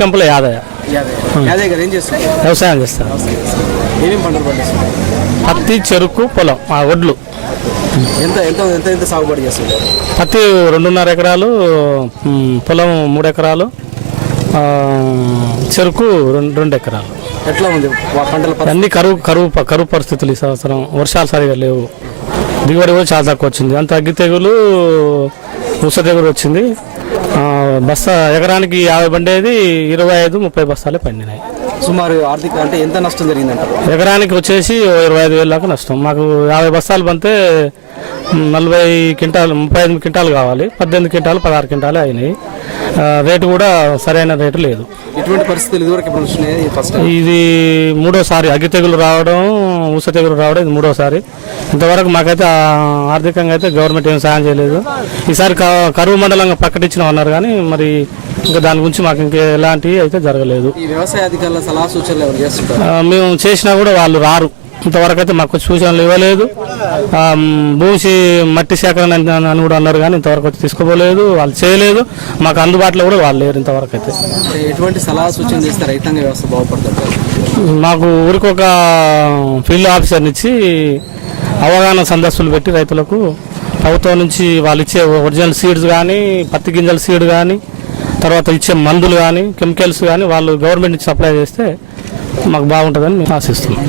చెంపల యాదయ్య. వ్యవసాయం చేస్తారు. పత్తి చెరుకు పొలం ఆ వడ్లు. ఎంత ఎంత ఎంత ఎంత సాగుబడి పత్తి రెండున్నర ఎకరాలు పొలం మూడు ఎకరాలు చెరుకు రెండు రెండు ఎకరాలు. ఎట్లా ఉంది? పంటల అన్ని కరువు కరువు కరువు పరిస్థితులు ఈ సంవత్సరం. వర్షాలు సరిగా లేవు. దిగుబడి కూడా చాలా తక్కువ వచ్చింది. అంత అగ్గి తెగులు ఉస తెగులు వచ్చింది. బస్తా ఎకరానికి యాభై పండేది ఇరవై ఐదు ముప్పై బస్తాలే పండినాయి సుమారు ఆర్థిక అంటే ఎంత నష్టం జరిగిందంటారు ఎకరానికి వచ్చేసి ఇరవై ఐదు వేల దాకా నష్టం. మాకు యాభై బస్తాలు పంతే నలభై క్వింటాలు ముప్పై ఐదు క్వింటాలు కావాలి. పద్దెనిమిది క్వింటాలు పదహారు క్వింటాలు అయినాయి. రేటు కూడా సరైన రేటు లేదు. ఇటువంటి పరిస్థితులు ఇదివరకు ఎప్పుడు వచ్చినాయి? First time? ఇది మూడోసారి అగ్గి తెగులు రావడం ఊస తెగులు రావడం ఇది మూడోసారి. ఇంతవరకు మాకైతే ఆర్థికంగా అయితే గవర్నమెంట్ ఏం సాయం చేయలేదు. ఈసారి కరువు మండలంగా ప్రకటించిన అన్నారు కానీ మరి ఇంకా దాని గురించి మాకు ఇంకా ఎలాంటివి అయితే జరగలేదు. వ్యవసాయ అధికారుల సలహా సూచనలు మేము చేసినా కూడా వాళ్ళు రారు. ఇంతవరకు అయితే మాకు సూచనలు ఇవ్వలేదు. భూసి మట్టి సేకరణ అని- కూడా అన్నారు కానీ ఇంతవరకు అయితే తీసుకోపోలేదు వాళ్ళు చేయలేదు. మాకు అందుబాటులో కూడా వాళ్ళు లేరు ఇంతవరకు అయితే. ఎటువంటి సలహా సూచన చేస్తే రైతాంగ వ్యవస్థ బాగుపడుతుంది? మాకు ఊరికి ఒక ఫీల్డ్ ఆఫీసర్ని ఇచ్చి అవగాహన సందస్సులు పెట్టి రైతులకు ప్రభుత్వం నుంచి వాళ్ళు ఇచ్చే ఒరిజినల్ సీడ్స్ కానీ పత్తి గింజల సీడ్ కానీ తర్వాత ఇచ్చే మందులు కానీ కెమికల్స్ కానీ వాళ్ళు గవర్నమెంట్ నుంచి సప్లై చేస్తే మాకు బాగుంటుందని మేము ఆశిస్తున్నాం.